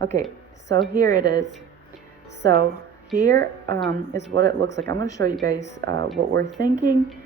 Okay, so here it is. So here is what it looks like. I'm going to show you guys what we're thinking.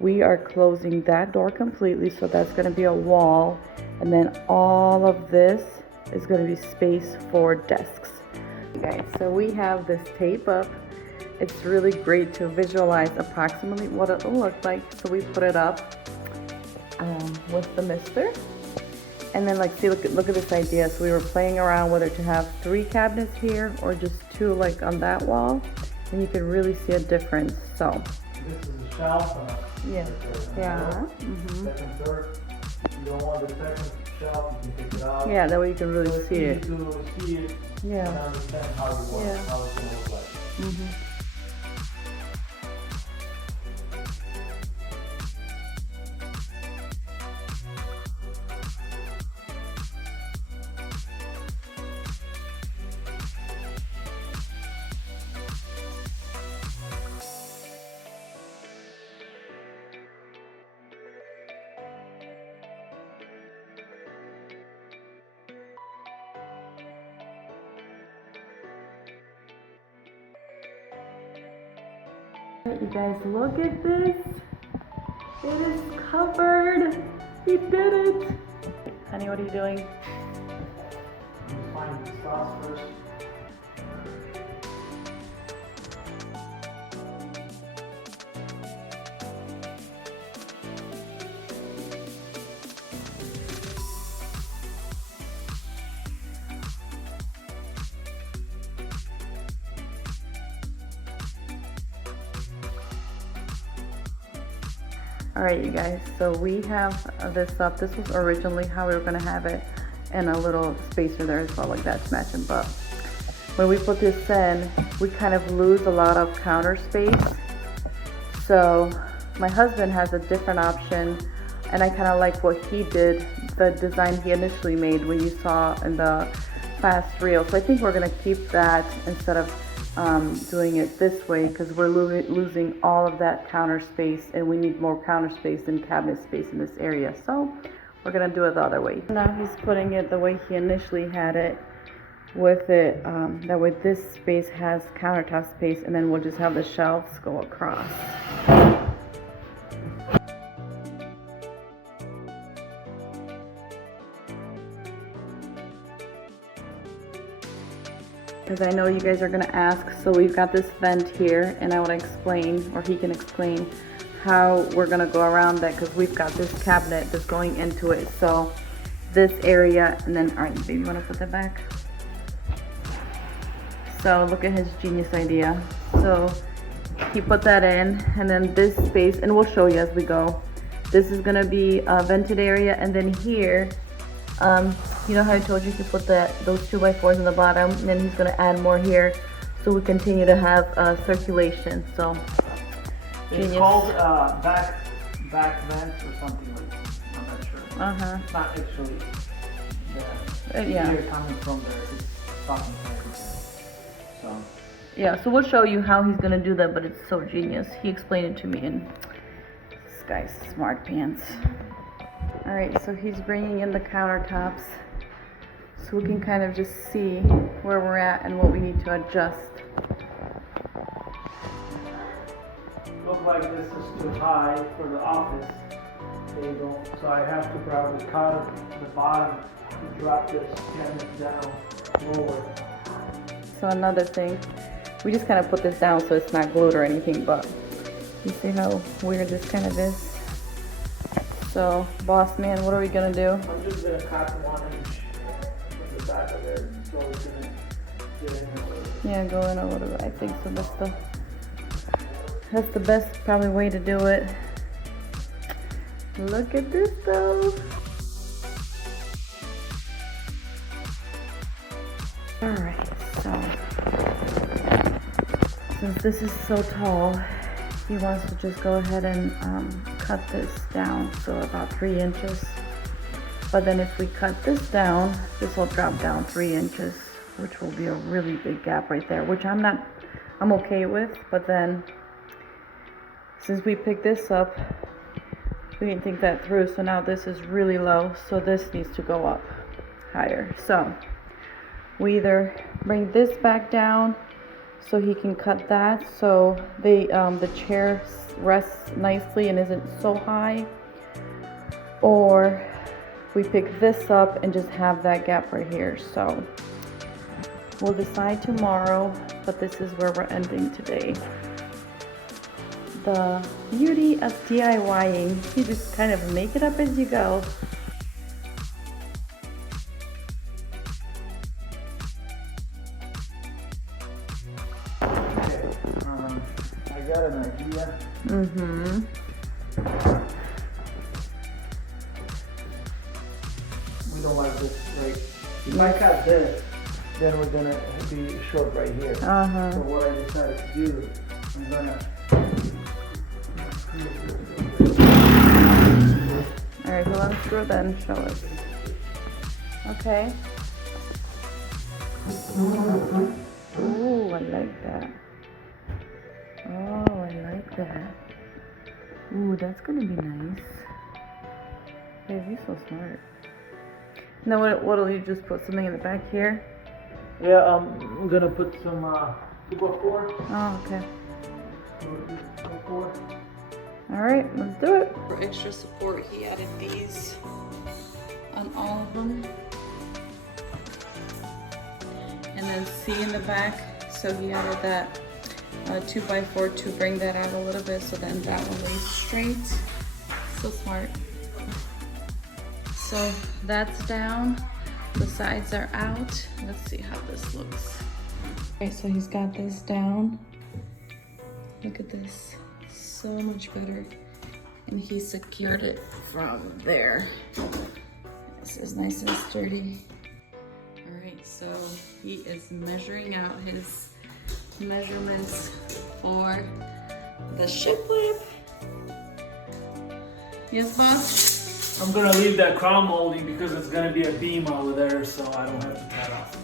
We are closing that door completely, so that's going to be a wall, and then all of this is going to be space for desks. Okay, so we have this tape up. It's really great to visualize approximately what it will look like. So we put it up with the mister. And then like, see, look at this idea. So we were playing around whether to have 3 cabinets here or just 2 like on that wall. And you can really see a difference. So this is a shelf. Yeah. Second, third. You don't want the second shelf, you can take it out. Yeah, that way you can really see it. To see it Yeah. and understand how you want it, how it's going to look like. You guys, look at this. It is covered. He did it. Honey, what are you doing? You find the sauce first. Alright, you guys, so we have this up. This was originally how we were going to have it, and a little spacer there as well, like that's matching. But when we put this in, we kind of lose a lot of counter space. So my husband has a different option, and I kind of like what he did, the design he initially made when you saw in the fast reel. So I think we're going to keep that instead of doing it this way, because we're losing all of that counter space, and we need more counter space and cabinet space in this area. So we're gonna do it the other way. Now he's putting it the way he initially had it, with it that way this space has countertop space, and then we'll just have the shelves go across. Because I know you guys are going to ask, so we've got this vent here, and I want to explain, or he can explain, how we're going to go around that, because we've got this cabinet that's going into it. So this area, and then, all right, baby, you want to put that back? So look at his genius idea. So he put that in, and then this space, and we'll show you as we go. This is going to be a vented area, and then here, you know how I told you to put those 2x4s in the bottom, and then he's going to add more here, so we continue to have circulation. So it's called back vent or something like that. I'm not sure. It's not actually the air coming from there. It's stopping everything. So yeah, so we'll show you how he's going to do that, but it's so genius. He explained it to me, and this guy's smart pants. All right, so he's bringing in the countertops, so we can kind of just see where we're at and what we need to adjust. Look like this is too high for the office table, so I have to probably cut the bottom to drop this cabinet down lower. So another thing, we just kind of put this down so it's not glued or anything, but you see how weird this kind of is? So, boss man, what are we gonna do? I'm just gonna cut 1 inch from the back of it, so it's gonna get in a little bit. Yeah, go in a little bit. I think so. That's the best probably way to do it. Look at this though. Alright, so since this is so tall, he wants to just go ahead and cut this down, so about 3 inches. But then if we cut this down, this will drop down 3 inches, which will be a really big gap right there, which I'm okay with. But then since we picked this up, we didn't think that through, so now this is really low, so this needs to go up higher. So we either bring this back down so he can cut that so the chair rests nicely and isn't so high, or we pick this up and just have that gap right here. So we'll decide tomorrow, but this is where we're ending today. The beauty of DIYing, you just kind of make it up as you go. I got an idea. Mm-hmm. We don't like this, right? If I cut this, then we're gonna be short right here. Uh-huh. So what I decided to do, I'm gonna. Alright, so let's screw that and show it. Okay. Ooh, I like that. Oh, I like that. Ooh, that's gonna be nice. Hey, you're so smart. Now, what'll you just put something in the back here? Yeah, I'm gonna put some 2x4. Oh, okay. 2x4. Alright, let's do it. For extra support, he added these on all of them. And then C in the back, so he added that 2x4 to bring that out a little bit, so then that one lays straight. So smart. So that's down, the sides are out. Let's see how this looks. Okay, so he's got this down. Look at this, so much better. And he secured it from there. This is nice and sturdy. All right, so he is measuring out his measurements for the shiplap. Yes, boss? I'm gonna leave that crown molding because it's gonna be a beam over there, so I don't have to cut off.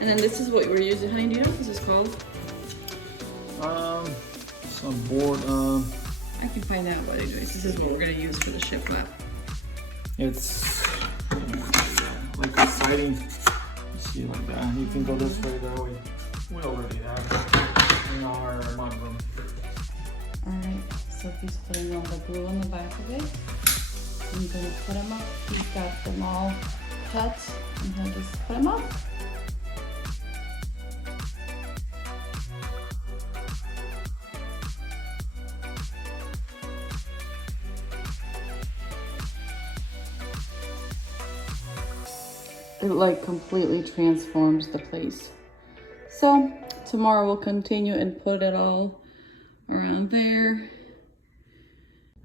And then this is what we're using. Honey, do you know what this is called? Some board. I can find out what it is. This is what we're gonna use for the shiplap. It's like a siding. You see like that. You can go this way, that way. We already have it in our mudroom. All right, so he's putting on the glue on the back of it. I'm gonna put them up. He's got them all cut, and he'll just put them up. It like completely transforms the place. So tomorrow we'll continue and put it all around there.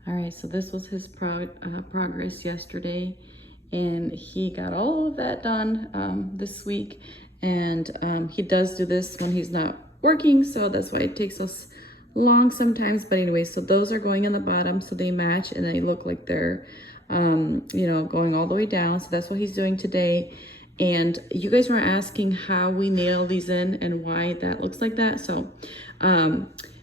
All right, so this was his progress yesterday, and he got all of that done this week. And he does do this when he's not working, so that's why it takes us long sometimes. But anyway, so those are going on the bottom, so they match and they look like they're you know, going all the way down. So that's what he's doing today. And you guys were asking how we nail these in and why that looks like that. So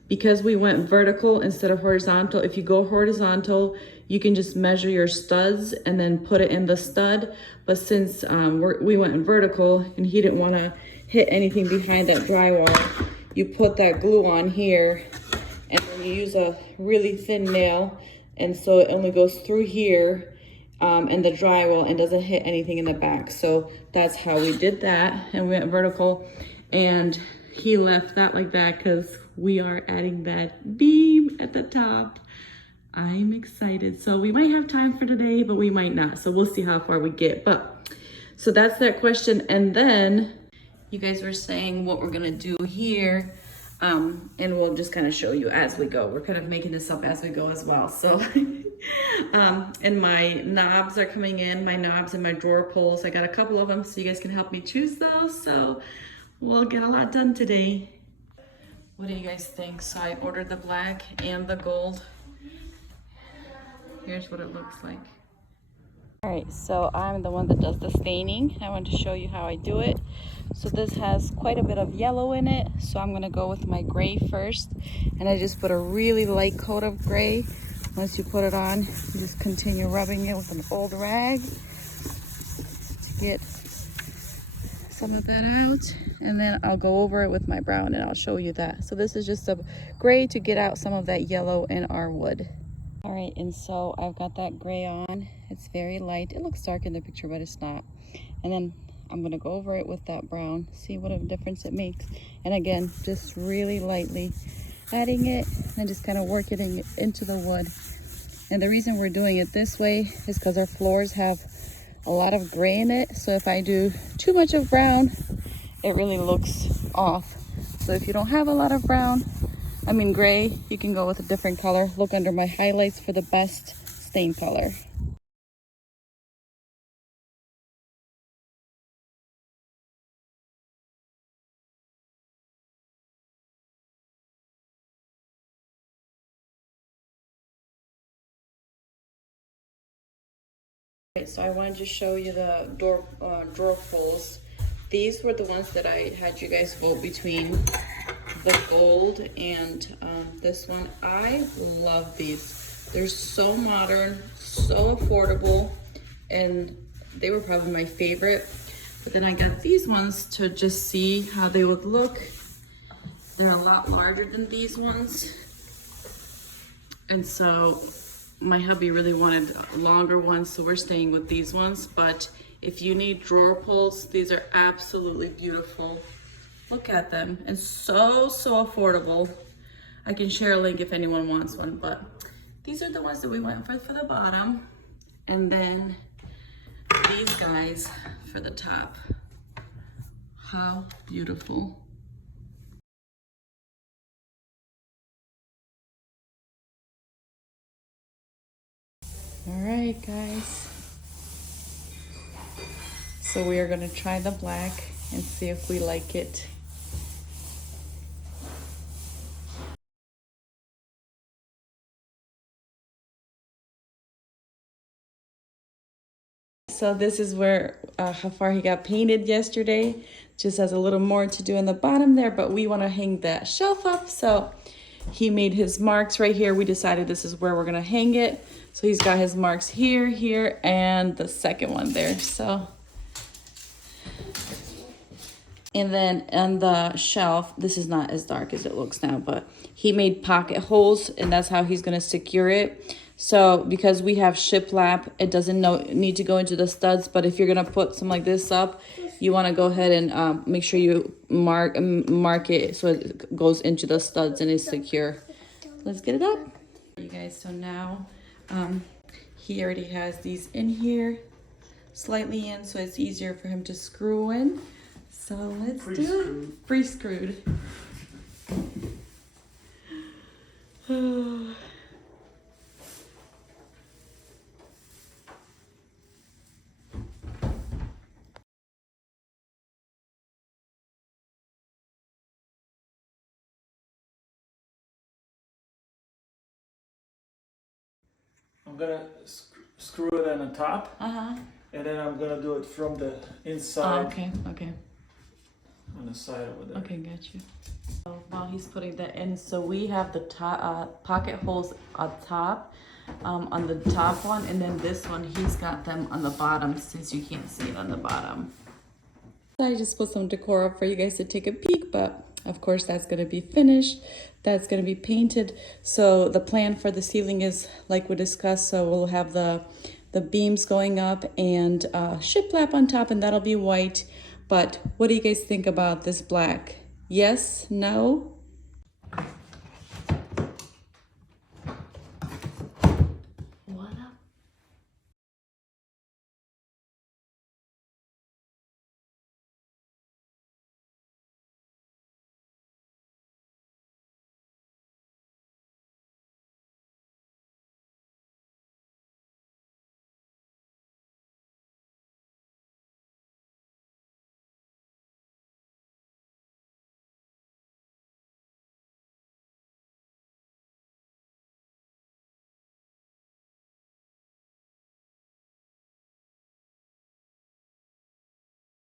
because we went vertical instead of horizontal, if you go horizontal, you can just measure your studs and then put it in the stud. But since we went vertical and he didn't want to hit anything behind that drywall, you put that glue on here and then you use a really thin nail, and so it only goes through here and the drywall and doesn't hit anything in the back. So that's how we did that, and we went vertical, and he left that like that because we are adding that beam at the top. I'm excited. So we might have time for today, but we might not. So we'll see how far we get. But so that's that question. And then you guys were saying what we're gonna do here. And we'll just kind of show you as we go. We're kind of making this up as we go as well. So, and my knobs are coming in, my knobs and my drawer pulls. I got a couple of them, so you guys can help me choose those. So we'll get a lot done today. What do you guys think? So I ordered the black and the gold. Here's what it looks like. All right, so I'm the one that does the staining. I want to show you how I do it. So this has quite a bit of yellow in it, so I'm gonna go with my gray first, and I just put a really light coat of gray. Once you put it on, you just continue rubbing it with an old rag to get some of that out, and then I'll go over it with my brown and I'll show you that. So this is just a gray to get out some of that yellow in our wood. All right, and so I've got that gray on. It's very light. It looks dark in the picture, but it's not. And then I'm gonna go over it with that brown, see what a difference it makes. And again, just really lightly adding it and just kind of working it into the wood. And the reason we're doing it this way is because our floors have a lot of gray in it. So if I do too much of brown, it really looks off. So if you don't have a lot of gray, you can go with a different color. Look under my highlights for the best stain color. So I wanted to show you the drawer pulls. These were the ones that I had you guys vote between the gold and this one. I love these. They're so modern, so affordable, and they were probably my favorite. But then I got these ones to just see how they would look. They're a lot larger than these ones. And so my hubby really wanted longer ones, so we're staying with these ones. But if you need drawer pulls, these are absolutely beautiful. Look at them, and so affordable. I can share a link if anyone wants one, but these are the ones that we went for the bottom, and then these guys for the top. How beautiful. All right, guys. So we are gonna try the black and see if we like it. So this is where how far he got painted yesterday. Just has a little more to do in the bottom there, but we want to hang that shelf up. So he made his marks right here. We decided this is where we're gonna hang it. So he's got his marks here, here, and the second one there. So, and then on the shelf, this is not as dark as it looks now, but he made pocket holes, and that's how he's gonna secure it. So because we have shiplap, it doesn't need to go into the studs, but if you're gonna put something like this up, you wanna go ahead and make sure you mark it so it goes into the studs and is secure. Let's get it up. You guys, so now he already has these in here, slightly in, so it's easier for him to screw in. So let's do it. Pre-screwed. I'm gonna screw it on the top, and then I'm gonna do it from the inside. Okay. On the side over there. Okay, got you. So while he's putting that in, so we have the top pocket holes on top, on the top one, and then this one he's got them on the bottom since you can't see it on the bottom. I just put some decor up for you guys to take a peek, but of course that's going to be finished. That's going to be painted. So the plan for the ceiling is like we discussed. So we'll have the beams going up and shiplap on top, and that'll be white. But what do you guys think about this black? Yes? No? What up?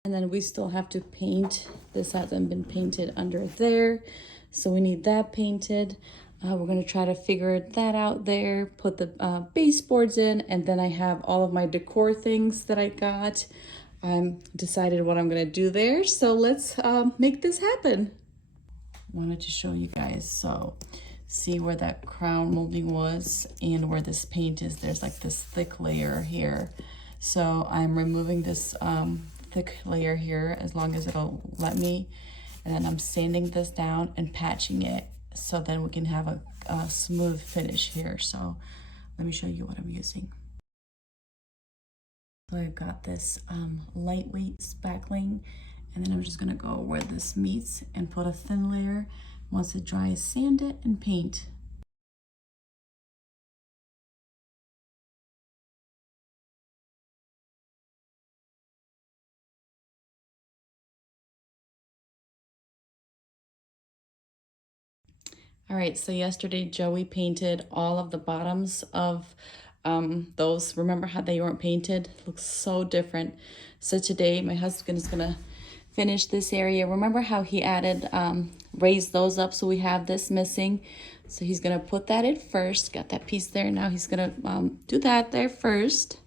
And then we still have to paint. This hasn't been painted under there, so we need that painted. We're gonna try to figure that out there, put the baseboards in, and then I have all of my decor things that I got. I'm decided what I'm gonna do there. So let's make this happen. Wanted to show you guys, so see where that crown molding was and where this paint is. There's like this thick layer here. So I'm removing this thick layer here as long as it'll let me. And then I'm sanding this down and patching it so then we can have a smooth finish here. So let me show you what I'm using. So I've got this lightweight spackling, and then I'm just gonna go where this meets and put a thin layer. Once it dries, sand it and paint. All right, so yesterday Joey painted all of the bottoms of those. Remember how they weren't painted? Looks so different. So today my husband is gonna finish this area. Remember how he added, raised those up so we have this missing? So he's gonna put that in first. Got that piece there. Now he's gonna do that there first.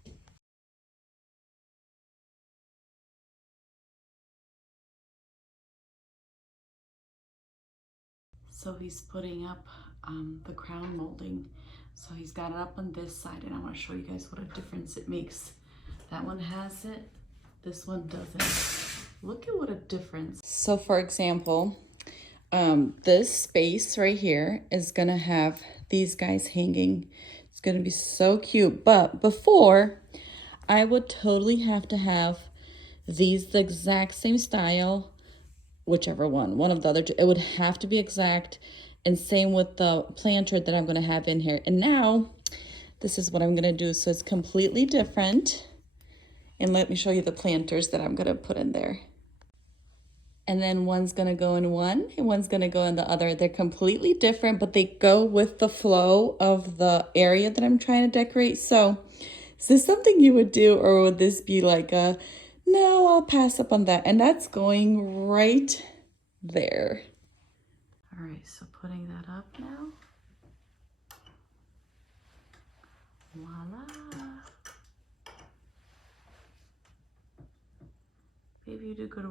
So he's putting up the crown molding. So he's got it up on this side, and I want to show you guys what a difference it makes. That one has it, this one doesn't. Look at what a difference. So for example, this space right here is gonna have these guys hanging. It's gonna be so cute. But before, I would totally have to have these the exact same style, whichever one of the other two. It would have to be exact, and same with the planter that I'm going to have in here. And now this is what I'm going to do. So it's completely different. And let me show you the planters that I'm going to put in there. And then one's going to go in one and one's going to go in the other. They're completely different, but they go with the flow of the area that I'm trying to decorate. So is this something you would do, or would this be like a, no, I'll pass up on that? And that's going right there. All right, so putting that up now. Voila. Baby, you do good.